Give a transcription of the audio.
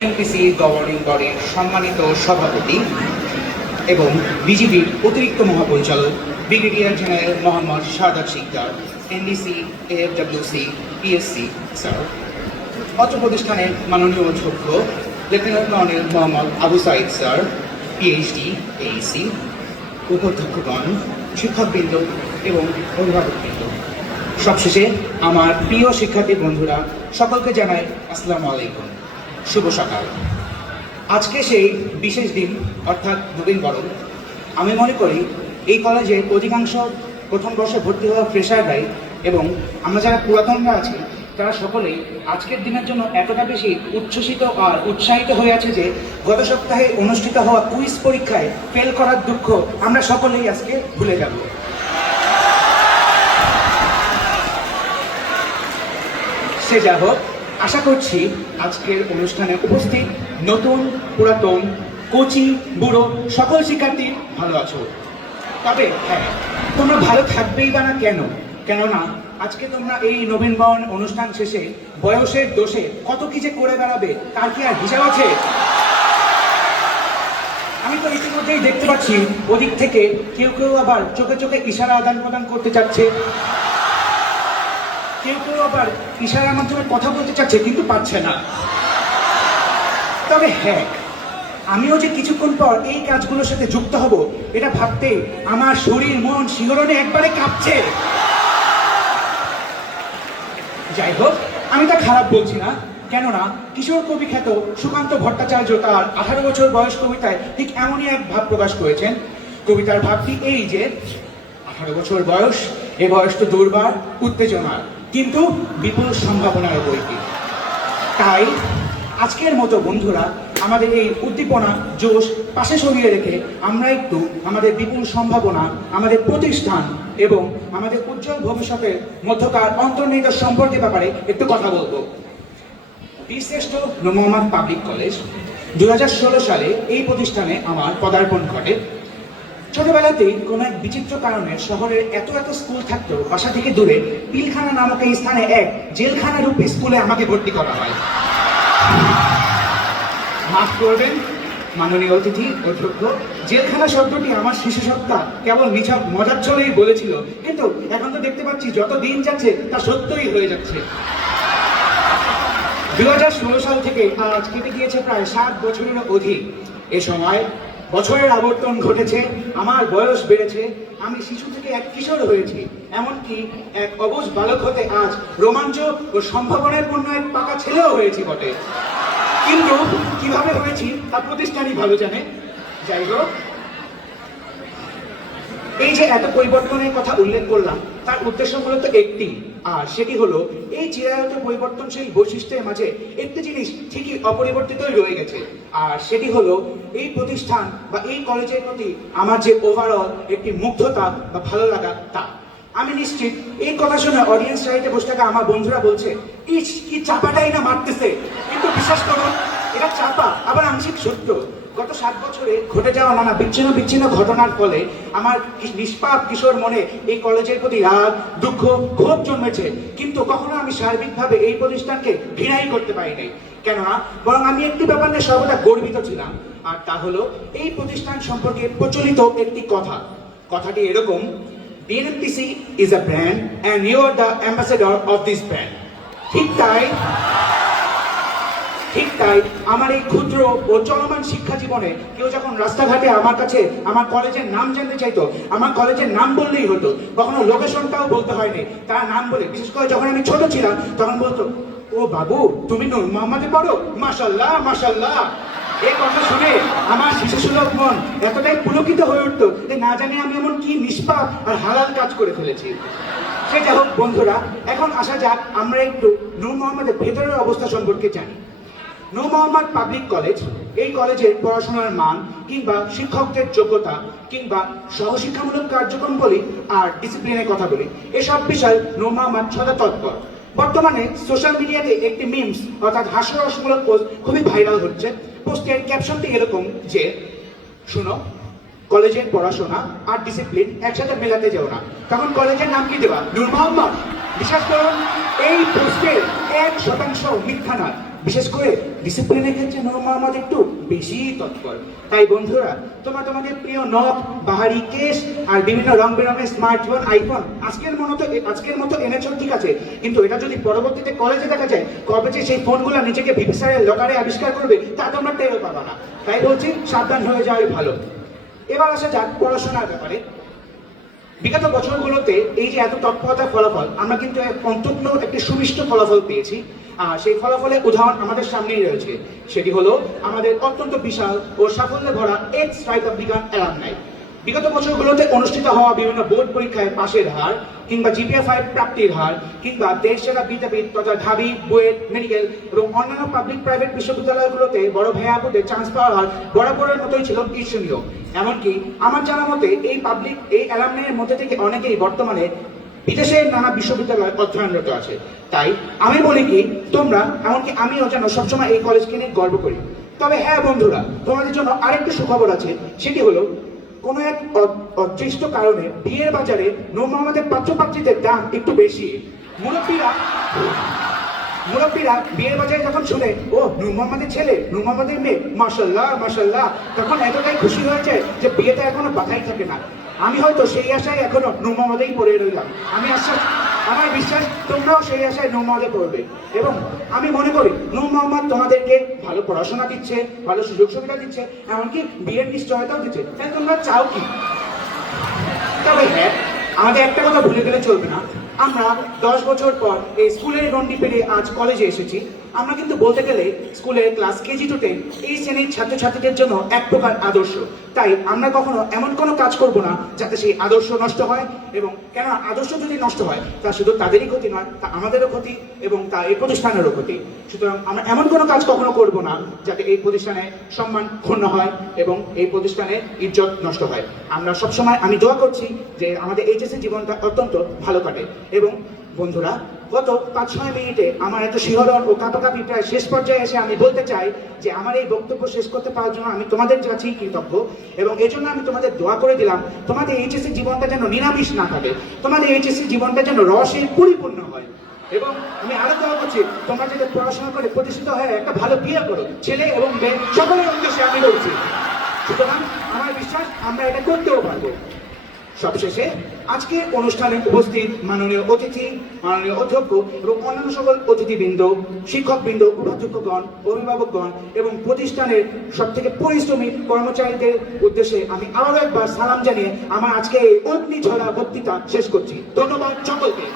NPC governing বডির সম্মানিত সভাপতি এবং বিজিবির অতিরিক্ত মহাপরিচালক brigadier general Mohammad Shahadat Sikdar, NDC, AFWC, PSC sir, অত্র প্রতিষ্ঠানের মাননীয় অধ্যক্ষ lieutenant colonel Mohammad Abu Sayeed sir, PhD, AEC, উপাধ্যক্ষগণ, শিক্ষকবৃন্দ এবং অভিভাবকবৃন্দ, সবশেষে আমার প্রিয় শিক্ষার্থী বন্ধুরা, সকলকে জানাই আসসালামু আলাইকুম, শুভ সকাল। আজকে সেই বিশেষ দিন অর্থাৎ নবীনবরণ। আমি মনে করি এই কলেজে অধিকাংশ প্রথম বর্ষে ভর্তি হওয়া ফ্রেশাররাই এবং আমরা যারা পুরাতনরা আছি তারা সকলেই আজকের দিনের জন্য এতটা বেশি উচ্ছ্বসিত আর উৎসাহিত হয়ে আছে যে গত সপ্তাহে অনুষ্ঠিত হওয়া কুইজ পরীক্ষায় ফেল করার দুঃখ আমরা সকলেই আজকে ভুলে যাব। সে যা হোক, আশা করছি আজকের অনুষ্ঠানে উপস্থিত নতুন পুরাতন কোচি বুড়ো সকল শিক্ষার্থী ভালো আছো। তবে হ্যাঁ, তোমরা ভালো থাকবেই বা না কেননা আজকে তোমরা এই নবীনবরণ অনুষ্ঠান শেষে বয়সের দোষে কত কি যে করে বেড়াবে তার কি আর হিসাব আছে? আমি তো ইতিমধ্যেই দেখতে পাচ্ছি ওদিক থেকে কেউ কেউ আবার চোখে চোখে ইশারা আদান প্রদান করতে চাচ্ছে, কেউ কেউ আবার ইশারার মাধ্যমে কথা বলতে চাচ্ছে কিন্তু পাচ্ছে না। তবে হ্যাঁ, আমিও যে কিছুক্ষণ পর এই কাজগুলোর সাথে যুক্ত হব এটা ভাবতে আমার শরীর মন শিহরণে একবারে কাঁপছে। যাই হোক, আমি তা খারাপ বলছি না, কেননা কিশোর কবি খ্যাত সুকান্ত ভট্টাচার্য তার 18 বছর বয়স কবিতায় ঠিক এমনই এক ভাব প্রকাশ করেছেন। কবিতার ভাবটি এই যে 18 বছর বয়স, এ বয়স তো দুর্বার উত্তেজনার, কিন্তু বিপুল সম্ভাবনার বইটি। তাই আজকের মতো বন্ধুরা আমাদের এই উদ্দীপনা জোশ পাশে সরিয়ে রেখে আমরা একটু আমাদের বিপুল সম্ভাবনা, আমাদের প্রতিষ্ঠান এবং আমাদের উজ্জ্বল ভবিষ্যতের মধ্যকার অন্তর্নিহিত সম্পর্কের ব্যাপারে একটু কথা বলবো। বীরশ্রেষ্ঠ নূর মোহাম্মদ পাবলিক কলেজ 2016 সালে এই প্রতিষ্ঠানে আমার পদার্পণ ঘটে। ছোটবেলাতেই কোনো এক বিচিত্র কারণে শহরের এত স্কুল থাকতেও বাসা থেকে দূরে পিলখানা নামক এই স্থানে এক জেলখানা রূপে স্কুলে আমাকে ভর্তি করা হয়। মাফ করবেন মাননীয় অতিথি অধ্যক্ষ, জেলখানা শব্দটি আমার শিশু সত্তা কেবল নিছক মজার ছলেই বলেছিল, কিন্তু এখন তো দেখতে পাচ্ছি যত দিন যাচ্ছে তা সত্যই হয়ে যাচ্ছে। 2016 সাল থেকে আজ কেটে গিয়েছে প্রায় 7 বছরেরও অধিক। এ সময় বছরের আবর্তন ঘটেছে, আমার বয়স বেড়েছে, আমি শিশু থেকে এক কিশোর হয়েছি, এমনকি এক অবুঝ বালক হতে আজ রোমাঞ্চ ও সম্ভাবনায় পূর্ণ এক পাকা ছেলেও হয়েছি বটে। কিন্তু কিভাবে হয়েছি তা প্রতিষ্ঠানই ভালো জানে। যাই হোক, এই যে এত পরিবর্তনের কথা উল্লেখ করলাম তার উদ্দেশ্য মূলত একটি, আর সেটি হলো এই চিরায়ত পরিবর্তনশীল বৈশিষ্ট্যের মাঝে একটি জিনিস ঠিকই অপরিবর্তিতই রয়ে গেছে, আর সেটি হলো এই প্রতিষ্ঠান বা এই কলেজের প্রতি আমার যে ওভারঅল একটি মুগ্ধতা বা ভালো লাগা তা। আমি নিশ্চিত এই কথা শুনে অডিয়েন্স সাইডে বসে থাকা আমার বন্ধুরা বলছে, ইস কি চাপাটাই না মারতেছে, কিন্তু বিশ্বাস করুন এটা চাপা আবার আংশিক সত্য। গত 7 বছরে ঘটে যাওয়া নানা বিচ্ছিন্ন ঘটনার ফলে আমার নিষ্পাপ কিশোর মনে এই কলেজের প্রতি রাগ, দুঃখ, ক্ষোভ জন্মেছে, কিন্তু কখনো আমি সার্বিকভাবে এই প্রতিষ্ঠানকে ঘৃণাই করতে পারিনি। কেননা বরং আমি একটি ব্যাপার নিয়ে সর্বদা গর্বিত ছিলাম, আর তা হলো এই প্রতিষ্ঠান সম্পর্কে প্রচলিত একটি কথাটি এরকম, BNMTC is a brand and you are the ambassador of this brand। ঠিক তাই আমার এই ক্ষুদ্র ও চলমান শিক্ষা জীবনে কেউ যখন রাস্তাঘাটে আমার কাছে আমার কলেজের নাম জানতে চাইতো, আমার কলেজের নাম বললেই হতো, কখনো লোকেশনটাও বলতে হয়নি, তার নাম বলে, বিশেষ করে যখন আমি ছোট ছিলাম তখন বলতো, ও বাবু তুমি নূর মোহাম্মদে পড়ো, মাশাল্লাহ মাশাল্লাহ। এই কথা শুনে আমার শিশুসুলভ মন এতটাই পুলকিত হয়ে উঠতো যে না জানি আমি এমন কি নিষ্পাপ আর হালাল কাজ করে ফেলেছি। সেটা হোক বন্ধুরা, এখন আসা যাক আমরা একটু নূর মোহাম্মদের ভেতরের অবস্থা সম্পর্কে জানি। নূর মোহাম্মদ পাবলিক কলেজ, এই কলেজের পড়াশোনার মান কিংবা শিক্ষকদের যোগ্যতা কিংবা সহশিক্ষামূলক কার্যক্রম বলি আর ডিসিপ্লিনের কথা বলি, এসব বিষয় নূর মোহাম্মদ সদা তৎপর। বর্তমানে সোশ্যাল মিডিয়াতে একটি মিমস অর্থাৎ হাস্যরসমূলক পোস্ট খুবই ভাইরাল হচ্ছে। পোস্টের ক্যাপশনটি এরকম যে, শুনো কলেজের পড়াশোনা আর ডিসিপ্লিন একসাথে মেলাতে যাও না, তখন কলেজের নাম কি দেবা? নূর মোহাম্মদ। বিশ্বাস করুন এই পোস্টের 1% মিথ্যা নয়। বিশেষ করে ডিসিপ্লিনের ক্ষেত্রে নূর মোহাম্মদ একটু বেশি তৎপর। তাই বন্ধুরা, তোমরা তোমাদের প্রিয় নখ, বাহারি কেস আর বিভিন্ন রং বেরঙের স্মার্টফোন, আইফোন আজকের মতো এনেছো ঠিক আছে, কিন্তু এটা যদি পরবর্তীতে কলেজে দেখা যায় কবে যে সেই ফোনগুলো নিজেকে ভিপি স্যারের লকারে আবিষ্কার করবে তা তোমরা টেরও পাবা না। তাই বলছি, সাবধান হয়ে যাওয়াই ভালো। এবার আসা যাক পড়াশোনার ব্যাপারে। বিগত বছরগুলোতে এই যে এত তৎপরতার ফলাফল, আমরা কিন্তু অন্তত একটি সুমিষ্ট ফলাফল পেয়েছি। আর সেই ফলাফলের উদাহরণ আমাদের সামনেই রয়েছে। সেটি হলো আমাদের অত্যন্ত বিশাল ও সাফল্যে ভরা এক্স রিপাবলিকান অ্যালামনাই। বিগত বছরগুলোতে অনুষ্ঠিত হওয়া বিভিন্ন বোর্ড পরীক্ষায় পাশের হার, কিংবা জিপিএ 5 প্রাপ্তির হার, কিংবা দেশ সেরা বিদ্যাপীঠ তথা ঢাবি, বুয়েট, মেডিকেল এবং অন্যান্য পাবলিক প্রাইভেট বিশ্ববিদ্যালয়গুলোতে বড় ভাইয়া আপুদের চান্স পাওয়ার হার বরাবরের মতোই ছিল ঈর্ষণীয়। এমনকি আমার জানা মতে এই অ্যালামনাইয়ের মধ্যে থেকে অনেকেই বর্তমানে বিদেশের নানা বিশ্ববিদ্যালয়ে অধ্যয়নরত আছে। তাই আমি বলি কি, তোমরা এমনকি আমিও যেন সবসময় এই কলেজকে নিয়ে গর্ব করি। তবে হ্যাঁ বন্ধুরা, তোমাদের জন্য আরেকটি সুখবর আছে। সেটি হলো কোনো এক অদৃষ্ট কারণে বিয়ের বাজারে নূর মোহাম্মদের পাত্রপাত্রীদের দাম একটু বেশি। মুরব্বীরা বিয়ের বাজারে যখন শুনে ও নূর মোহাম্মদের ছেলে, নূর মোহাম্মদের মেয়ে, মাশাল্লাহ মাশাল্লাহ, তখন এতটাই খুশি হয়েছে যে বিয়েটা এখনো বাধাই থাকে না। আমি হয়তো সেই আশায় এখনো নূর মোহাম্মদেই পড়ে রইলাম। আমার বিশ্বাস তোমরাও সেই আশায় নূর মোহাম্মদে পড়বে। এবং আমি মনে করি নূর মোহাম্মদ তোমাদেরকে ভালো পড়াশোনা দিচ্ছে, ভালো সুযোগ সুবিধা দিচ্ছে, এমনকি বিয়ের নিশ্চয়তাও দিচ্ছে। তাই তোমরা চাও কি? তবে হ্যাঁ, আমাদের একটা কথা ভুলে গেলে চলবে না। আমরা 10 বছর পর এই স্কুলের গণ্ডি পেরিয়ে আজ কলেজে এসেছি। আমরা কিন্তু বলতে গেলে স্কুলের ক্লাস কেজি টু 10 এই শ্রেণীর ছাত্রছাত্রীদের জন্য এক প্রকার আদর্শ। তাই আমরা কখনো এমন কোনো কাজ করব না যাতে সেই আদর্শ নষ্ট হয়। এবং কেন আদর্শ যদি নষ্ট হয়, তা শুধু তাদেরই ক্ষতি নয়, তা আমাদেরও ক্ষতি এবং তা এই প্রতিষ্ঠানেরও ক্ষতি। সুতরাং আমরা এমন কোনো কাজ কখনো করব না যাতে এই প্রতিষ্ঠানে সম্মান ক্ষুণ্ণ হয় এবং এই প্রতিষ্ঠানের ইজ্জত নষ্ট হয়। আমরা সবসময় আমি দোয়া করছি যে আমাদের এইচএসসি জীবনটা অত্যন্ত ভালো কাটে। এবং বন্ধুরা, গত 5-6 মিনিটে আমার এত শিহরণ ও কাঁপাকাঁপি প্রায় শেষ পর্যায়ে এসে আমি বলতে চাই যে আমার এই বক্তব্য শেষ করতে পারার জন্য আমি তোমাদের কাছেই কৃতজ্ঞ। এবং এই জন্য আমি তোমাদের দোয়া করে দিলাম, তোমাদের এইচএসসি জীবনটা যেন নিরামিষ না থাকে, তোমাদের এইচএসসি জীবনটা যেন রসে পরিপূর্ণ হয়। এবং আমি আরো দোয়া করছি, তোমরা যাতে পড়াশোনা করে প্রতিষ্ঠিত হয়ে একটা ভালো বিয়ে করো, ছেলে এবং মেয়ে সকলের উদ্দেশ্যে আমি বলছি। সুতরাং আমার বিশ্বাস আমরা এটা করতেও পারবো। সবশেষে আজকে অনুষ্ঠানে উপস্থিত মাননীয় অতিথি, মাননীয় অধ্যক্ষ এবং অন্যান্য সকল অতিথিবৃন্দ, শিক্ষকবৃন্দ, উপাধ্যক্ষগণ, অভিভাবকগণ এবং প্রতিষ্ঠানের সবথেকে পরিশ্রমী কর্মচারীদের উদ্দেশ্যে আমি আরও একবার সালাম জানিয়ে আমার আজকে এই অগ্নিঝরা বক্তৃতা শেষ করছি। ধন্যবাদ সকলকে।